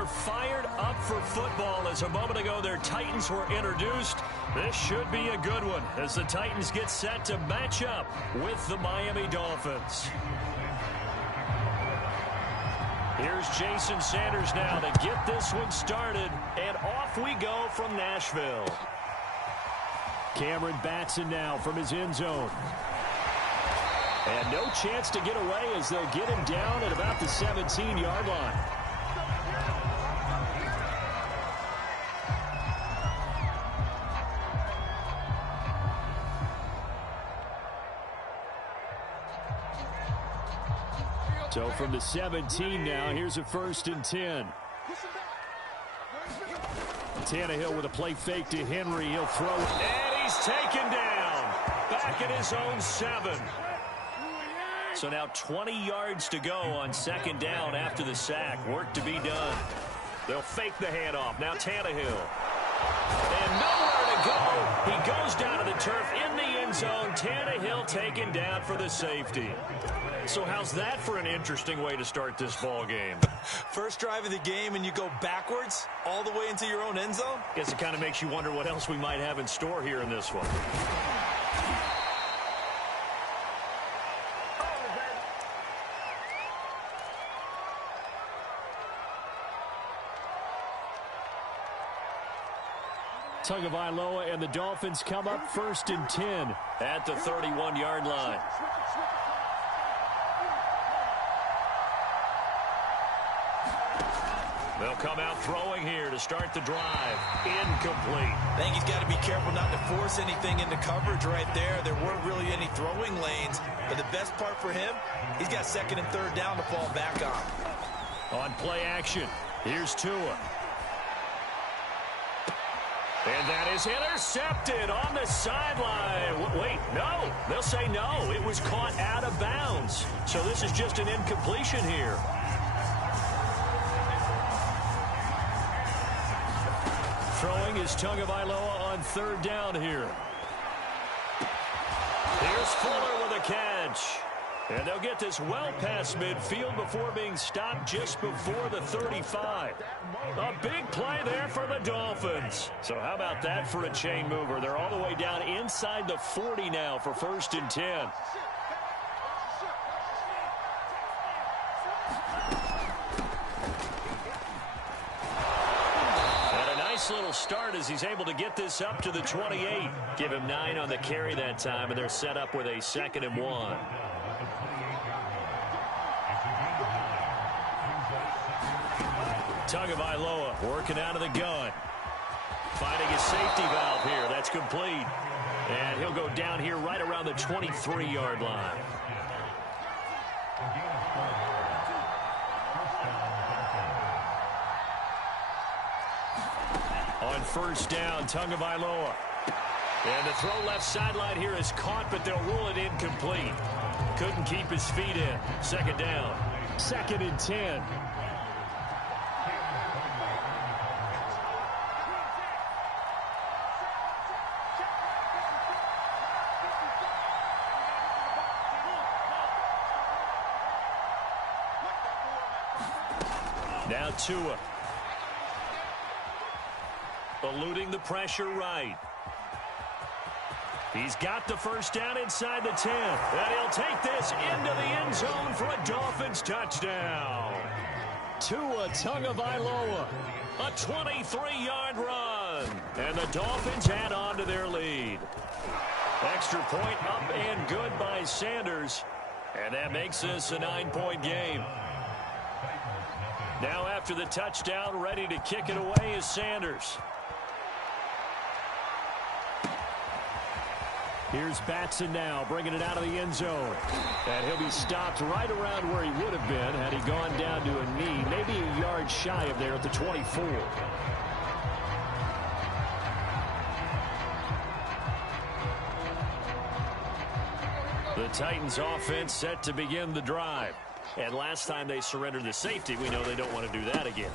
They're fired up for football as a moment ago their Titans were introduced. This should be a good one as the Titans get set to match up with the Miami Dolphins. Here's Jason Sanders now to get this one started, and off we go from Nashville. Cameron Batson now from his end zone. And no chance to get away as they'll get him down at about the 17-yard line. So from the 17 now, here's a 1st and 10. Tannehill with a play fake to Henry. He'll throw it. And he's taken down. Back at his own 7. So now 20 yards to go on 2nd down after the sack. Work to be done. They'll fake the handoff. Now Tannehill. And nowhere to go. He goes down to the turf in the end zone. Tannehill taken down for the safety. So how's that for an interesting way to start this ball game? First drive of the game and you go backwards all the way into your own end zone? Guess it kind of makes you wonder what else we might have in store here in this one. Tagovailoa and the Dolphins come up 1st and 10 at the 31-yard line. They'll come out throwing here to start the drive. Incomplete. I think he's got to be careful not to force anything into coverage right there. There weren't really any throwing lanes. But the best part for him, he's got 2nd and 3rd down to fall back on. On play action, here's Tua. And that is intercepted on the sideline. Wait, no. They'll say no. It was caught out of bounds. So this is just an incompletion here. Throwing is Tagovailoa on 3rd down here. Here's Fuller with a catch. And they'll get this well past midfield before being stopped just before the 35. A big play there for the Dolphins. So how about that for a chain mover? They're all the way down inside the 40 now for 1st and 10. Little start as he's able to get this up to the 28. Give him 9 on the carry that time, and they're set up with a 2nd and 1. Tagovailoa working out of the gun. Finding his safety valve here. That's complete. And he'll go down here right around the 23-yard line. On 1st down, Tagovailoa. And the throw left sideline here is caught, but they'll rule it incomplete. Couldn't keep his feet in. 2nd down. 2nd and 10. Now Tua. Eluding the pressure right. He's got the 1st down inside the 10. And he'll take this into the end zone for a Dolphins touchdown. Tua Tagovailoa. A 23-yard run. And the Dolphins add on to their lead. Extra point up and good by Sanders. And that makes this a 9-point game. Now after the touchdown, ready to kick it away is Sanders. Here's Batson now, bringing it out of the end zone. And he'll be stopped right around where he would have been had he gone down to a knee, maybe a yard shy of there at the 24. The Titans offense set to begin the drive. And last time they surrendered the safety, we know they don't want to do that again.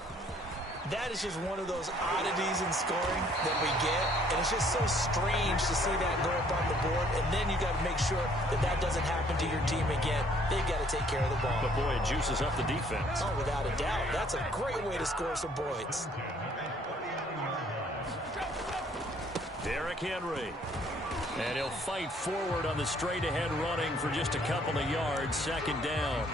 That is just one of those oddities in scoring that we get, and it's just so strange to see that go up on the board, and then you got to make sure that that doesn't happen to your team again. They've got to take care of the ball. But, boy, it juices up the defense. Oh, without a doubt. That's a great way to score some points. Derrick Henry. And he'll fight forward on the straight-ahead running for just a couple of yards, second down.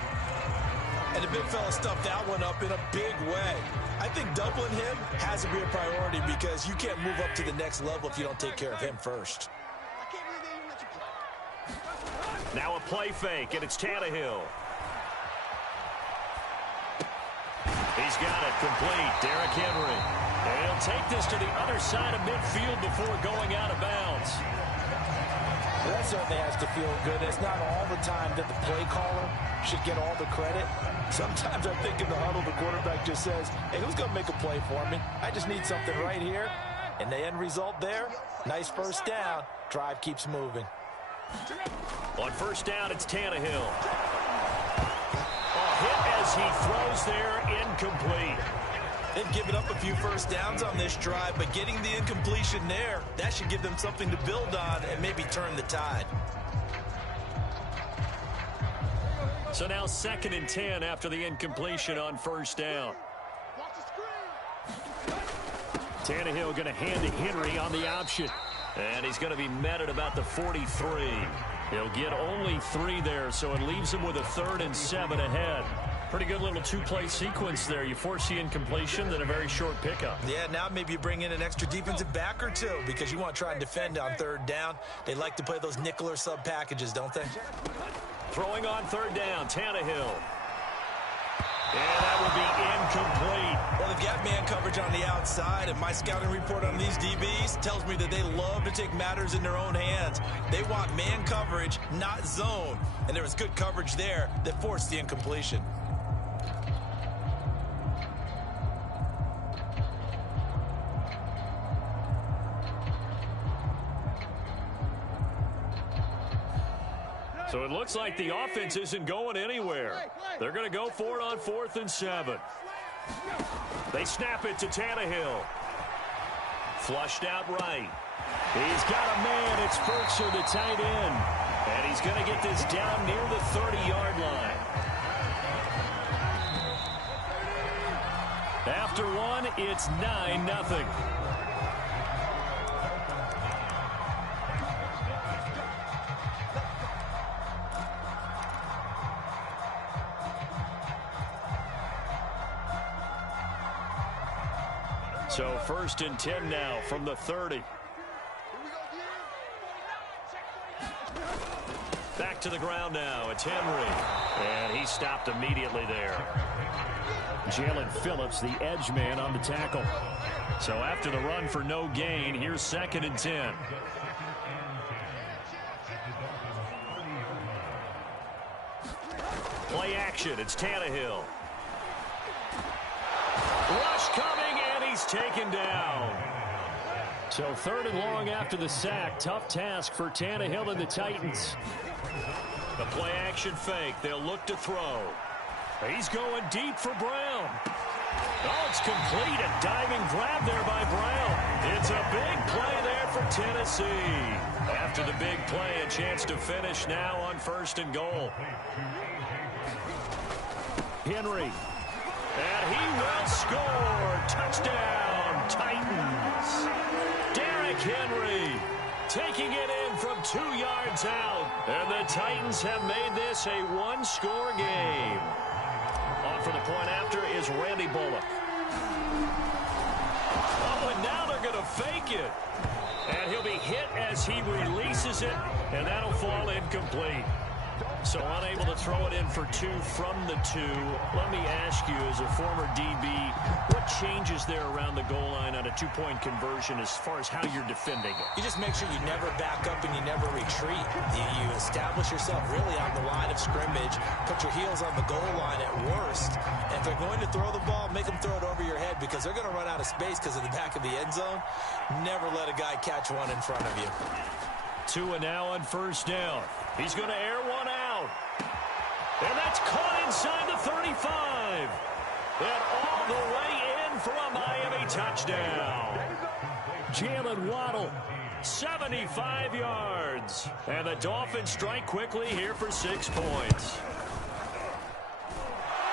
And the big fella stuffed that one up in a big way. I think doubling him has to be a priority because you can't move up to the next level if you don't take care of him first. Now a play fake, and it's Tannehill. He's got it complete. Derrick Henry. And he'll take this to the other side of midfield before going out of bounds. Well, that certainly has to feel good. It's not all the time that the play caller should get all the credit. Sometimes I think in the huddle, the quarterback just says, hey, who's going to make a play for me? I just need something right here. And the end result there, nice first down. Drive keeps moving. On first down, it's Tannehill. A hit as he throws there, incomplete. They've given up a few first downs on this drive, but getting the incompletion there, that should give them something to build on and maybe turn the tide. So now 2nd and 10 after the incompletion on first down. Tannehill going to hand to Henry on the option. And he's going to be met at about the 43. He'll get only 3 there, so it leaves him with a 3rd and 7 ahead. Pretty good little two-play sequence there. You force the incompletion, then a very short pickup. Yeah, now maybe you bring in an extra defensive back or two because you want to try and defend on 3rd down. They like to play those nickel or sub packages, don't they? Throwing on 3rd down, Tannehill. And that will be incomplete. Well, they've got man coverage on the outside, and my scouting report on these DBs tells me that they love to take matters in their own hands. They want man coverage, not zone. And there was good coverage there that forced the incompletion. So it looks like the offense isn't going anywhere. They're going to go for it on 4th and 7. They snap it to Tannehill. Flushed out right. He's got a man. It's Ferkser, the tight end. And he's going to get this down near the 30-yard line. After one, it's 9-0. So 1st and 10 now from the 30. Back to the ground now. It's Henry. And he stopped immediately there. Jalen Phillips, the edge man on the tackle. So after the run for no gain, here's 2nd and 10. Play action. It's Tannehill. Rush coming, and he's taken down. So 3rd and long after the sack. Tough task for Tannehill and the Titans. The play action fake. They'll look to throw. He's going deep for Brown. Oh, it's complete. A diving grab there by Brown. It's a big play there for Tennessee. After the big play, a chance to finish now on 1st and goal. Henry. And he will score. Touchdown, Titans. Derrick Henry taking it in from 2 yards out. And the Titans have made this a one-score game. On for the point after is Randy Bullock. Oh, and now they're going to fake it. And he'll be hit as he releases it, and that'll fall incomplete. So unable to throw it in for 2 from the 2. Let me ask you, as a former DB, what changes there around the goal line on a 2-point conversion as far as how you're defending it? You just make sure you never back up and you never retreat. You establish yourself really on the line of scrimmage, put your heels on the goal line at worst. And if they're going to throw the ball, make them throw it over your head because they're going to run out of space because of the back of the end zone. Never let a guy catch one in front of you. 2 and now on 1st down. He's going to air one out. And that's caught inside the 35. And all the way in for a Miami touchdown. Jalen Waddle, 75 yards. And the Dolphins strike quickly here for 6 points.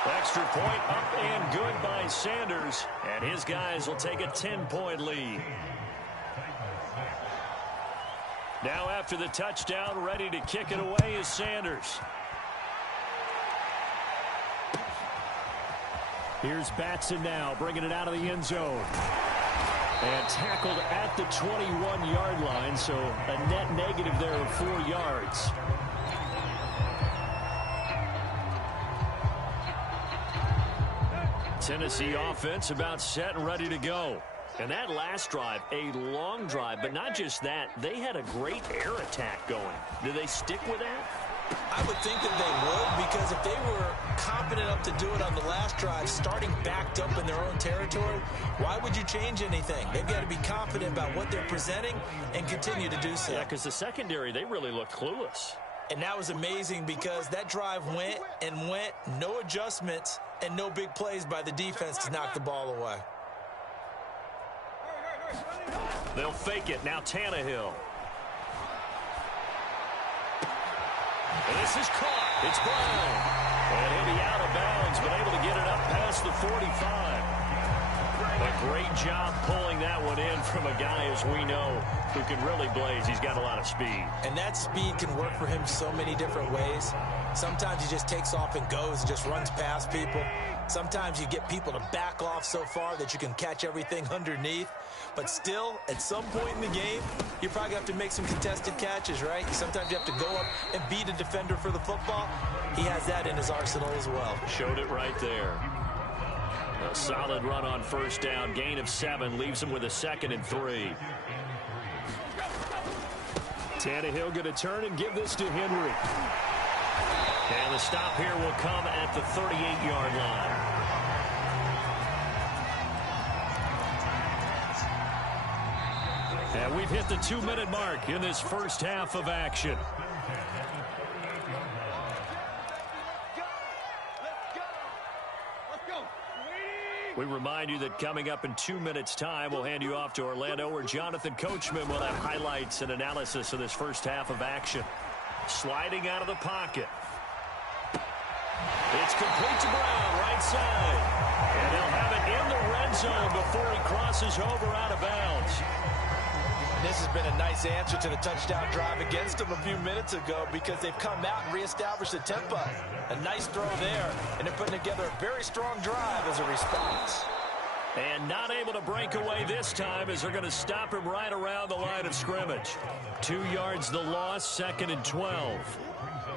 Extra point up and good by Sanders. And his guys will take a 10-point lead. Now after the touchdown, ready to kick it away is Sanders. Here's Batson now, bringing it out of the end zone. And tackled at the 21-yard line, so a net negative there of 4 yards. Tennessee offense about set and ready to go. And that last drive, a long drive, but not just that. They had a great air attack going. Do they stick with that? I would think that they would, because if they were confident enough to do it on the last drive, starting backed up in their own territory, why would you change anything? They've got to be confident about what they're presenting and continue to do so. Yeah, because the secondary, they really looked clueless. And that was amazing because that drive went and went, no adjustments, and no big plays by the defense to knock the ball away. They'll fake it. Now Tannehill. And this is caught. It's Brown. And he'll be out of bounds, but able to get it up past the 45. A great job pulling that one in from a guy, as we know, who can really blaze. He's got a lot of speed. And that speed can work for him so many different ways. Sometimes he just takes off and goes and just runs past people. Sometimes you get people to back off so far that you can catch everything underneath. But still, at some point in the game, you're probably going to have to make some contested catches, right? Sometimes you have to go up and beat a defender for the football. He has that in his arsenal as well. Showed it right there. A solid run on first down. Gain of 7 leaves him with a 2nd and 3. Tannehill going to turn and give this to Henry. And the stop here will come at the 38-yard line. And we've hit the 2-minute mark in this first half of action. We remind you that coming up in 2 minutes' time, we'll hand you off to Orlando, where Jonathan Coachman will have highlights and analysis of this first half of action. Sliding out of the pocket. It's complete to Brown, right side. And he'll have it in the red zone before he crosses over out of bounds. This has been a nice answer to the touchdown drive against them a few minutes ago, because they've come out and reestablished the tempo. A nice throw there, and they're putting together a very strong drive as a response. And not able to break away this time, as they're going to stop him right around the line of scrimmage. 2 yards the loss, 2nd and 12.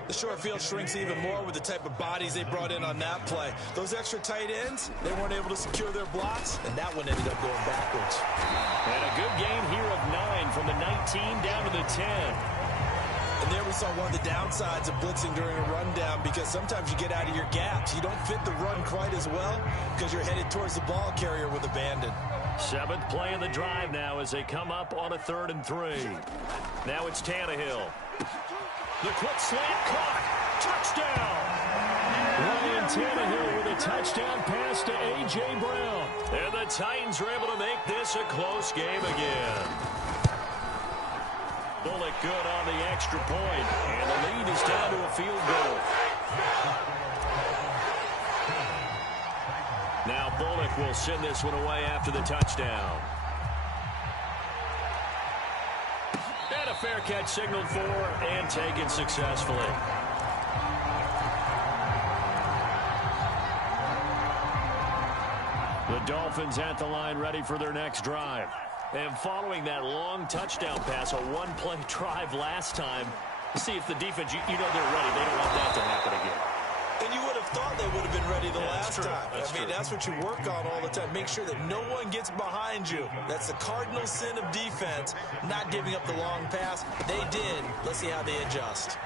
The short field shrinks even more with the type of bodies they brought in on that play. Those extra tight ends, they weren't able to secure their blocks, and that one ended up going backwards. And a good gain here of 9 from the 19 down to the 10. And there we saw one of the downsides of blitzing during a rundown, because sometimes you get out of your gaps. You don't fit the run quite as well because you're headed towards the ball carrier with abandon. 7th play of the drive now as they come up on a 3rd and 3. Now it's Tannehill. The quick slant caught. Touchdown. Ryan Tannehill with a touchdown pass to A.J. Brown. And the Titans are able to make this a close game again. Bullock good on the extra point. And the lead is down to a field goal. Now Bullock will send this one away after the touchdown. And a fair catch signaled for and taken successfully. The Dolphins at the line, ready for their next drive. And following that long touchdown pass, a one-play drive last time, see if the defense, you know they're ready. They don't want that to happen again. And you would have thought they would have been ready the last time. That's what you work on all the time. Make sure that no one gets behind you. That's the cardinal sin of defense, not giving up the long pass. They did. Let's see how they adjust.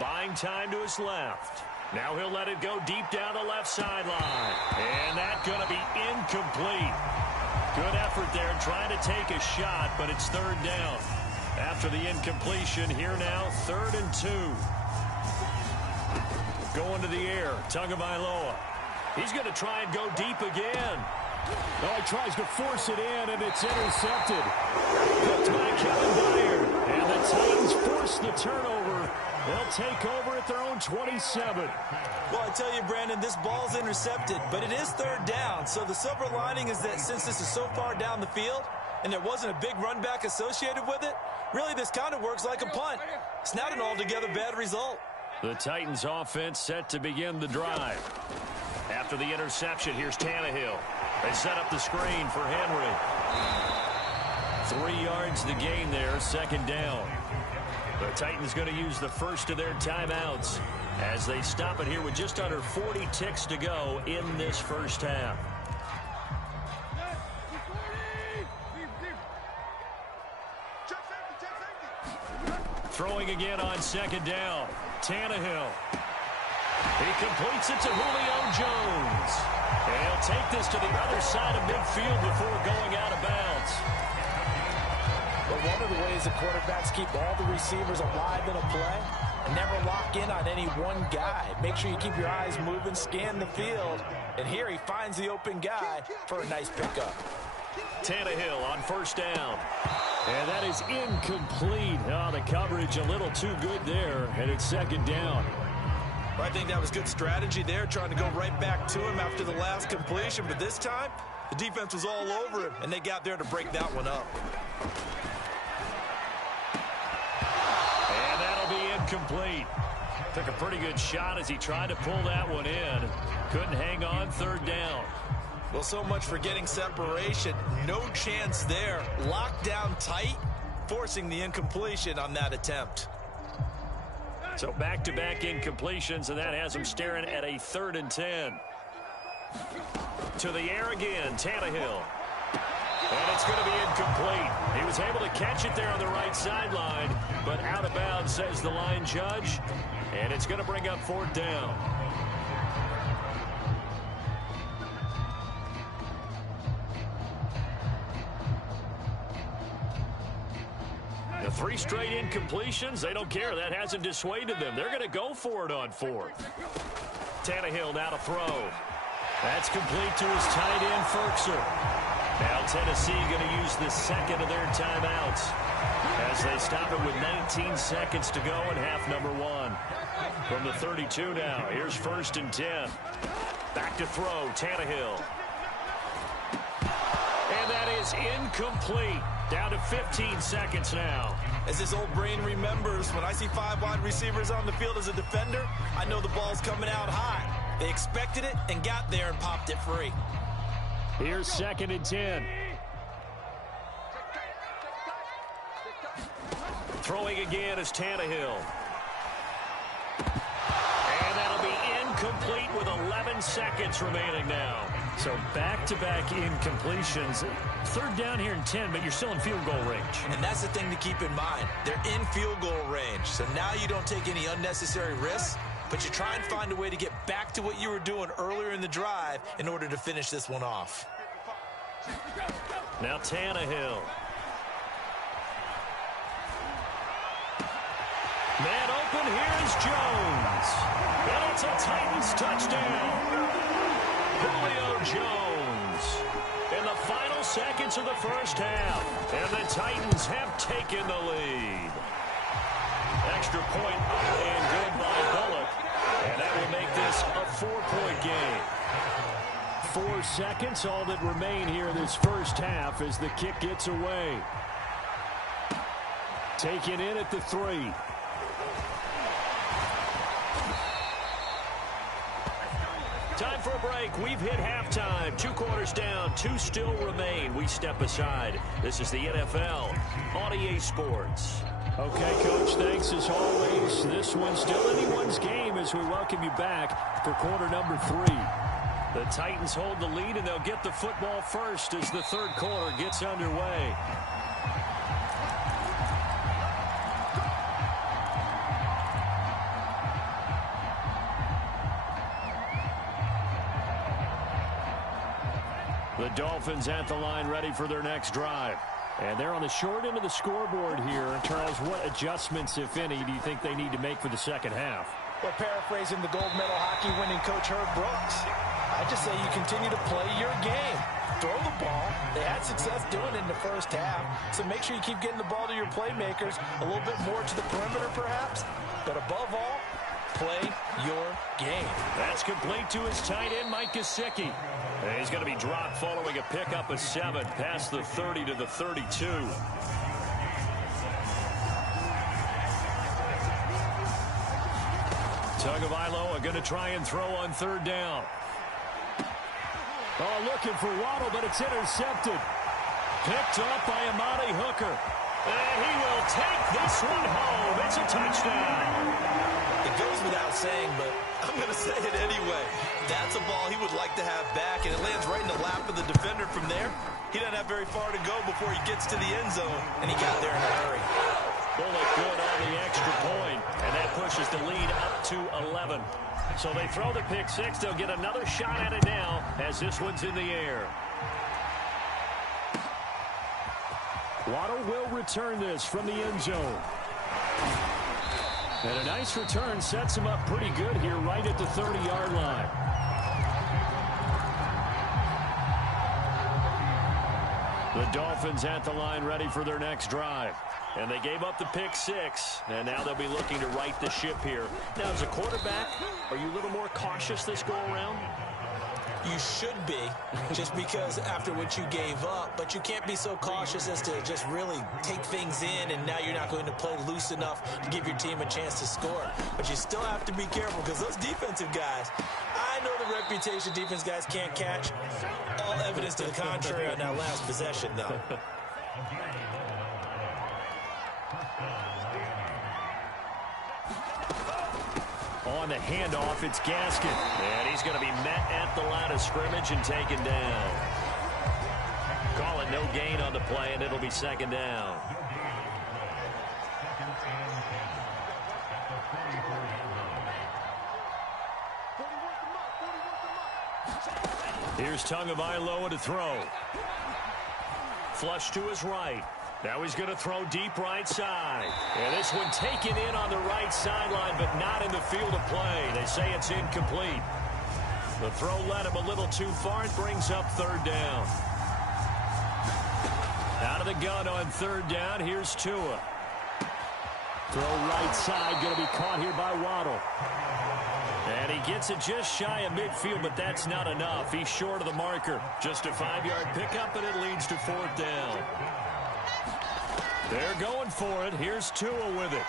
Buying time to his left. Now he'll let it go deep down the left sideline. And that's going to be incomplete. Good effort there trying to take a shot, but it's 3rd down. After the incompletion, here now, 3rd and 2. Going to the air, Tagovailoa. He's going to try and go deep again. Oh, he tries to force it in, and it's intercepted. Picked by Kevin Byard. And the Titans force the turnover. They'll take over at their own 27. Well, I tell you, Brandon, this ball's intercepted, but it is third down. So the silver lining is that since this is so far down the field and there wasn't a big run back associated with it, really this kind of works like a punt. It's not an altogether bad result. The Titans offense set to begin the drive. After the interception, here's Tannehill. They set up the screen for Henry. 3 yards the gain there, second down. The Titans going to use the first of their timeouts as they stop it here with just under 40 ticks to go in this first half. Throwing again on second down. Tannehill. He completes it to Julio Jones. And he'll take this to the other side of midfield before going out of bounds. But one of the ways the quarterbacks keep all the receivers alive in a play and never lock in on any one guy. Make sure you keep your eyes moving, scan the field. And here he finds the open guy for a nice pickup. Tannehill on first down. And that is incomplete. Oh, the coverage a little too good there, and it's second down. Well, I think that was good strategy there, trying to go right back to him after the last completion. But this time, the defense was all over him, and they got there to break that one up. And that'll be incomplete. Took a pretty good shot as he tried to pull that one in. Couldn't hang on, third down. Well, so much for getting separation. No chance there. Locked down tight, forcing the incompletion on that attempt. So back-to-back incompletions, and that has him staring at a 3rd and 10. To the air again, Tannehill. And it's going to be incomplete. He was able to catch it there on the right sideline, but out of bounds, says the line judge. And it's going to bring up 4th down. The 3 straight incompletions, they don't care. That hasn't dissuaded them. They're going to go for it on 4th. Tannehill now to throw. That's complete to his tight end, Ferkser. Now Tennessee going to use the second of their timeouts as they stop it with 19 seconds to go in half number 1. From the 32 now, here's 1st and 10. Back to throw, Tannehill. And that is incomplete. Down to 15 seconds now. As this old brain remembers, when I see 5 wide receivers on the field as a defender, I know the ball's coming out high. They expected it and got there and popped it free. Here's 2nd and 10. Throwing again is Tannehill. And that'll be incomplete with 11 seconds remaining now. So back-to-back incompletions. 3rd down here and 10, but you're still in field goal range. And that's the thing to keep in mind. They're in field goal range. So now you don't take any unnecessary risks, but you try and find a way to get back to what you were doing earlier in the drive in order to finish this one off. Now Tannehill. Man open, here's Jones. And it's a Titans touchdown. Julio Jones in the final seconds of the first half. And the Titans have taken the lead. Extra point and good by Bullock. And that will make this a 4-point game. 4 seconds, all that remain here in this first half as the kick gets away. Taken in at the 3. Time for a break. We've hit halftime. 2 quarters down. 2 still remain. We step aside. This is the NFL on EA Sports. Okay, Coach, thanks as always. This one's still anyone's game as we welcome you back for quarter number 3. The Titans hold the lead, and they'll get the football first as the 3rd quarter gets underway. The Dolphins at the line ready for their next drive. And they're on the short end of the scoreboard here. Charles, what adjustments, if any, do you think they need to make for the second half? Well, paraphrasing the gold medal hockey winning coach Herb Brooks, I just say you continue to play your game. throw the ball. They had success doing it in the first half. So make sure you keep getting the ball to your playmakers, a little bit more to the perimeter perhaps. But above all, play your game. That's complete to his tight end, Mike Gesicki. And he's going to be dropped following a pickup of 7 past the 30 to the 32. Tagovailoa going to try and throw on 3rd down. Oh, looking for Waddle, but it's intercepted. Picked up by Amani Hooker. And he will take this one home. It's a touchdown. It goes without saying, but I'm going to say it anyway. That's a ball he would like to have back, and it lands right in the lap of the defender from there. He doesn't have very far to go before he gets to the end zone, and he got there in a hurry. Bullet good on the extra point, and that pushes the lead up to 11. So they throw the pick 6. They'll get another shot at it now as this one's in the air. Waddle will return this from the end zone. And a nice return sets him up pretty good here right at the 30-yard line. The Dolphins at the line ready for their next drive. And they gave up the pick 6, and now they'll be looking to right the ship here. Now, as a quarterback, are you a little more cautious this go-around? You should be, just because after what you gave up, but you can't be so cautious as to just really take things in, and now you're not going to play loose enough to give your team a chance to score. But you still have to be careful, because those defensive guys, I know the reputation defense guys can't catch. All evidence to the contrary on that last possession, though. On the handoff, it's Gaskin. And he's going to be met at the line of scrimmage and taken down. Call it no gain on the play, and it'll be 2nd down. Here's Tagovailoa to throw. Flush to his right. Now he's going to throw deep right side. And this one taken in on the right sideline, but not in the field of play. They say it's incomplete. The throw led him a little too far. It brings up 3rd down. Out of the gun on 3rd down. Here's Tua. Throw right side. Going to be caught here by Waddle. And he gets it just shy of midfield, but that's not enough. He's short of the marker. Just a 5-yard pickup, and it leads to 4th down. They're going for it. Here's Tua with it.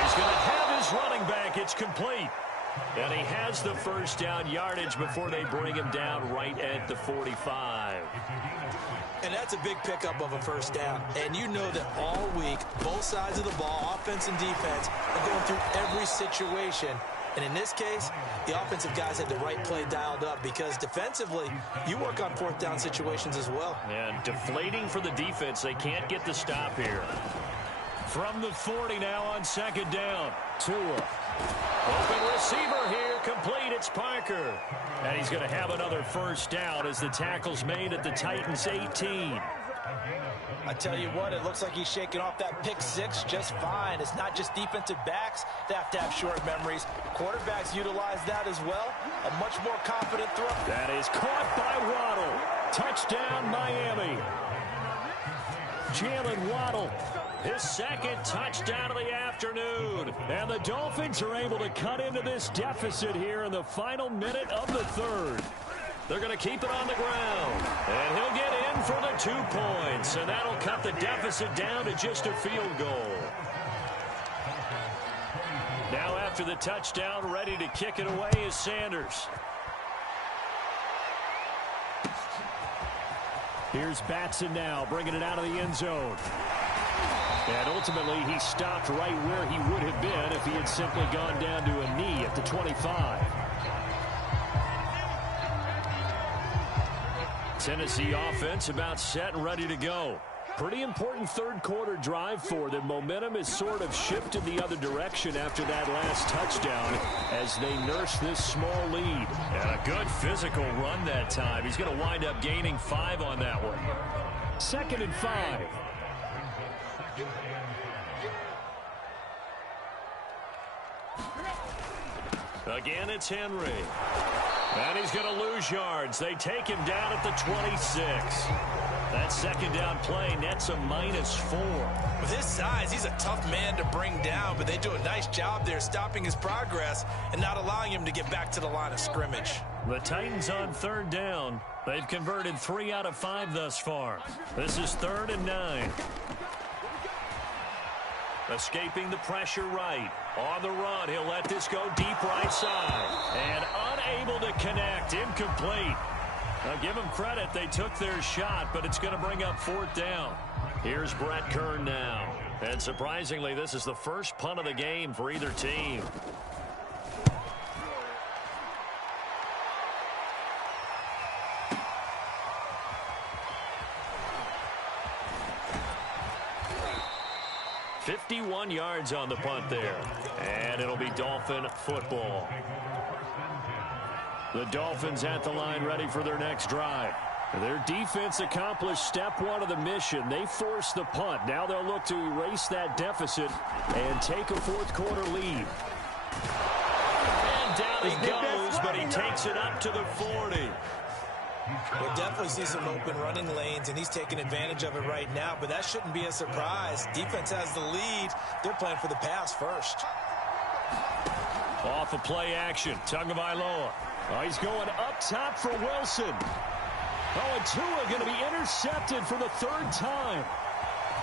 He's going to have his running back. It's complete. And he has the 1st down yardage before they bring him down right at the 45. And that's a big pickup of a 1st down. And you know that all week, both sides of the ball, offense and defense, are going through every situation. And in this case, the offensive guys had the right play dialed up, because defensively, you work on 4th down situations as well. And deflating for the defense. They can't get the stop here. From the 40 now on 2nd down. Tua. Open receiver here. Complete. It's Parker. And he's going to have another 1st down as the tackle's made at the Titans' 18. I tell you what, it looks like he's shaking off that pick 6 just fine. It's not just defensive backs that have to have short memories. Quarterbacks utilize that as well. A much more confident throw. That is caught by Waddle. Touchdown, Miami. Jalen Waddle, his 2nd touchdown of the afternoon. And the Dolphins are able to cut into this deficit here in the final minute of the 3rd. They're going to keep it on the ground. And he'll get in for the 2 points. And that'll cut the deficit down to just a field goal. Now after the touchdown, ready to kick it away is Sanders. Here's Batson now, bringing it out of the end zone. And ultimately, he stopped right where he would have been if he had simply gone down to a knee at the 25. Tennessee offense about set and ready to go. Pretty important 3rd quarter drive for them. Momentum has sort of shifted the other direction after that last touchdown as they nurse this small lead. And a good physical run that time. He's going to wind up gaining 5 on that one. 2nd and 5. Again, it's Henry. And he's going to lose yards. They take him down at the 26. That second down play nets a -4. With his size, he's a tough man to bring down, but they do a nice job there stopping his progress and not allowing him to get back to the line of scrimmage. The Titans on third down. They've converted 3 out of 5 thus far. This is 3rd and 9. Escaping the pressure right. On the run, he'll let this go deep right side. And unable to connect. Incomplete. Now, give them credit. They took their shot, but it's going to bring up 4th down. Here's Brett Kern now. And surprisingly, this is the first punt of the game for either team. .51 yards on the punt there. And it'll be Dolphin football. The Dolphins at the line ready for their next drive. Their defense accomplished step 1 of the mission. They forced the punt. Now they'll look to erase that deficit and take a 4th quarter lead. And down he goes, but he takes it up to the 40. We'll definitely see some open running lanes, and he's taking advantage of it right now, but that shouldn't be a surprise. Defense has the lead. They're playing for the pass first. Off of play action, Tagovailoa. Oh, he's going up top for Wilson. Oh, and Tua going to be intercepted for the 3rd time.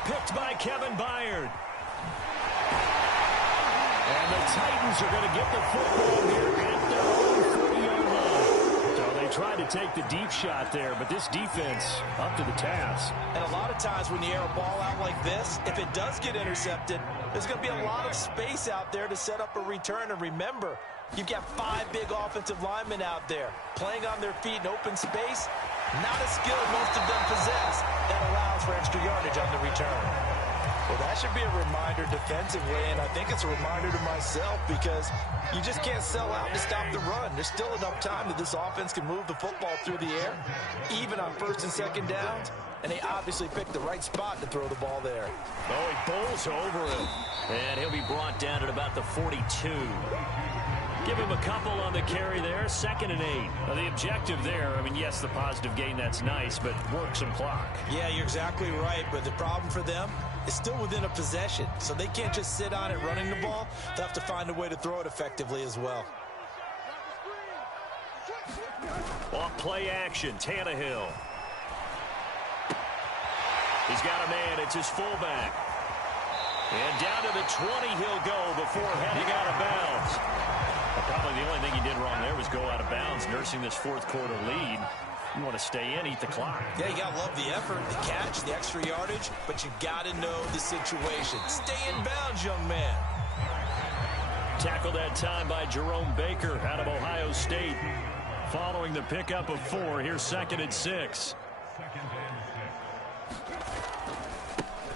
Picked by Kevin Byard. And the Titans are going to get the football here at their own 40-yard line. So they tried to take the deep shot there, but this defense up to the task. And a lot of times when you air a ball out like this, if it does get intercepted, there's going to be a lot of space out there to set up a return. And remember, you've got 5 big offensive linemen out there playing on their feet in open space. Not a skill most of them possess that allows for extra yardage on the return. Well, that should be a reminder defensively, and I think it's a reminder to myself because you just can't sell out to stop the run. There's still enough time that this offense can move the football through the air, even on 1st and 2nd downs, and they obviously picked the right spot to throw the ball there. Oh, he bowls over him, and he'll be brought down at about the 42. Give him a couple on the carry there, 2nd and 8. Now, the objective there, I mean, yes, the positive gain, that's nice, but work some clock. Yeah, you're exactly right, but the problem for them is still within a possession, so they can't just sit on it running the ball. They'll have to find a way to throw it effectively as well. Off play action, Tannehill. He's got a man, it's his fullback. And down to the 20 he'll go before heading out of bounds. Probably the only thing he did wrong there was go out of bounds, nursing this 4th quarter lead. You want to stay in, eat the clock. Yeah, you got to love the effort, the catch, the extra yardage, but you got to know the situation. Stay in bounds, young man. Tackled that time by Jerome Baker out of Ohio State. Following the pickup of 4, here's 2nd and 6.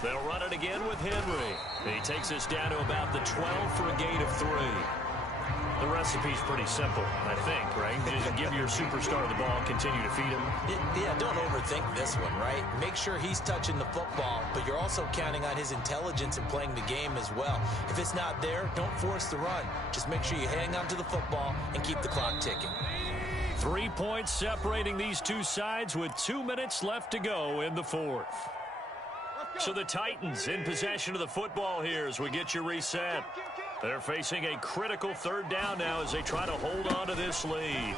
They'll run it again with Henry. He takes us down to about the 12 for a gain of 3. The recipe's pretty simple, I think, right? Just give your superstar the ball, continue to feed him. Yeah, don't overthink this one, right? Make sure he's touching the football, but you're also counting on his intelligence in playing the game as well. If it's not there, don't force the run. Just make sure you hang on to the football and keep the clock ticking. 3 points separating these two sides with 2 minutes left to go in the 4th. So the Titans in possession of the football here as we get you reset. They're facing a critical 3rd down now as they try to hold on to this lead.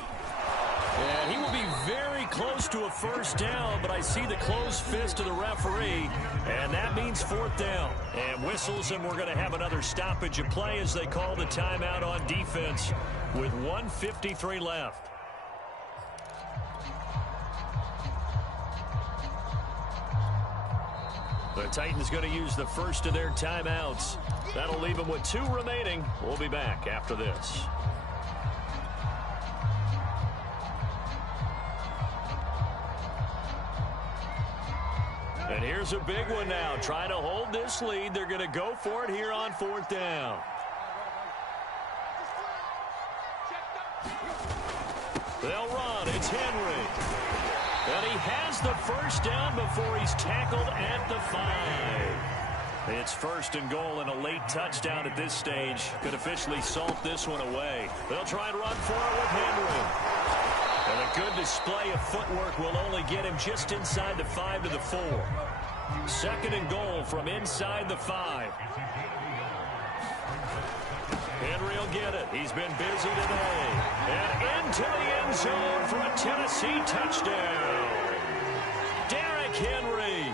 And he will be very close to a 1st down, but I see the closed fist of the referee, and that means 4th down. And whistles, and we're going to have another stoppage of play as they call the timeout on defense with 1:53 left. The Titans going to use the first of their timeouts. That'll leave them with 2 remaining. We'll be back after this. And here's a big one now. Trying to hold this lead. They're going to go for it here on 4th down. They'll run. It's Henry. And he has the 1st down before he's tackled at the 5. It's 1st and goal and a late touchdown at this stage. Could officially salt this one away. They'll try and run for it with Henry. And a good display of footwork will only get him just inside the 5 to the 4. 2nd and goal from inside the 5. Henry will get it. He's been busy today. And into the end zone for a Tennessee touchdown. Derrick Henry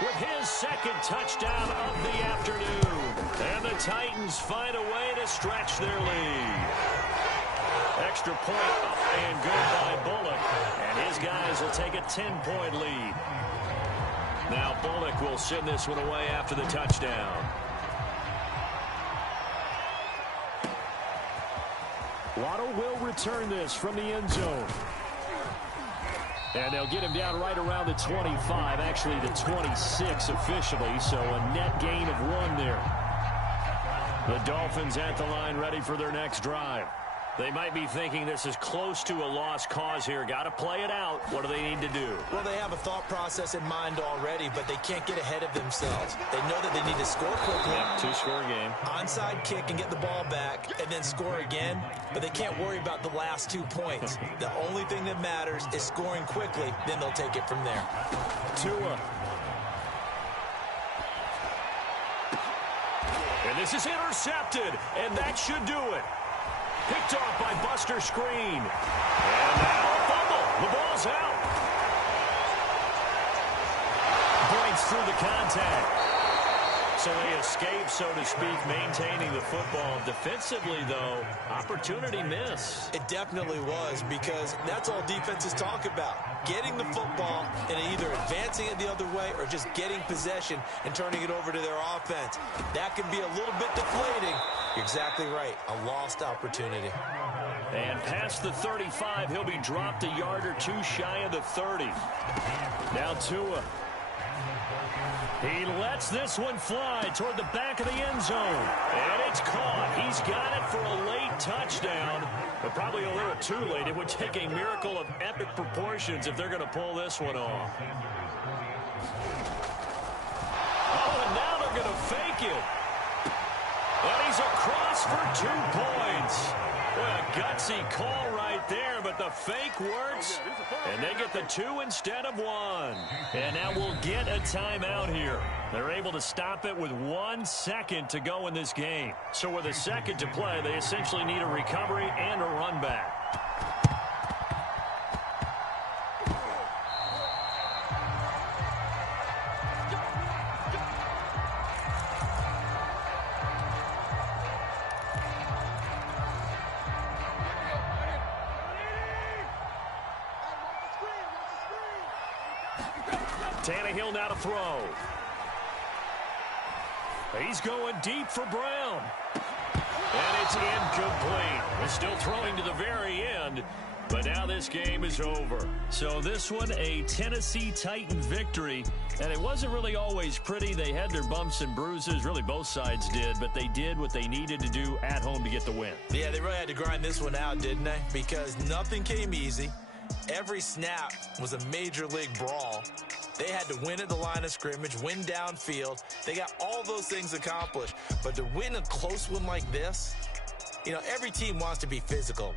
with his 2nd touchdown of the afternoon. And the Titans find a way to stretch their lead. Extra point up and good by Bullock. And his guys will take a 10-point lead. Now Bullock will send this one away after the touchdown. Waddle will return this from the end zone. And they'll get him down right around the 25, actually the 26 officially, so a net gain of 1 there. The Dolphins at the line ready for their next drive. They might be thinking this is close to a lost cause here. Got to play it out. What do they need to do? Well, they have a thought process in mind already, but they can't get ahead of themselves. They know that they need to score quickly. Yep, 2-score game. Onside kick and get the ball back and then score again, but they can't worry about the last 2 points. The only thing that matters is scoring quickly, then they'll take it from there. Tua. And this is intercepted, and that should do it. Picked off by Buster Screen. And now a fumble. The ball's out. Breaks through the contact. So they escape, so to speak, maintaining the football. Defensively, though, opportunity miss. It definitely was, because that's all defenses talk about. Getting the football and either advancing it the other way or just getting possession and turning it over to their offense. That can be a little bit deflating. You're exactly right. A lost opportunity. And past the 35, he'll be dropped a yard or 2 shy of the 30. Now Tua. He lets this one fly toward the back of the end zone. And it's caught. He's got it for a late touchdown. But probably a little too late. It would take a miracle of epic proportions if they're going to pull this one off. Oh, and now they're going to fake it. And he's across for 2 points. What a gutsy call right there, but the fake works, and they get the 2 instead of 1. And now we'll get a timeout here. They're able to stop it with 1 second to go in this game. So with a second to play, they essentially need a recovery and a run back. Tannehill now to throw. He's going deep for Brown. And it's incomplete. He's still throwing to the very end, but now this game is over. So this one, a Tennessee Titan victory, and it wasn't really always pretty. They had their bumps and bruises, really both sides did, but they did what they needed to do at home to get the win. Yeah, they really had to grind this one out, didn't they? Because nothing came easy. Every snap was a major league brawl. They had to win at the line of scrimmage, win downfield. They got all those things accomplished. But to win a close one like this, you know, every team wants to be physical.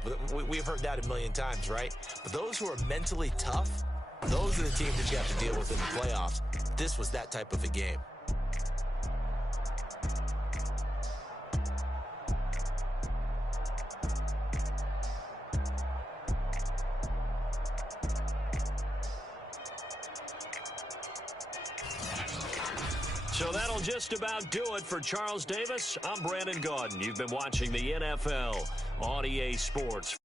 We've heard that a million times, right? But those who are mentally tough, those are the teams that you have to deal with in the playoffs. This was that type of a game. So that'll just about do it for Charles Davis. I'm Brandon Gaudin. You've been watching the NFL on EA Sports.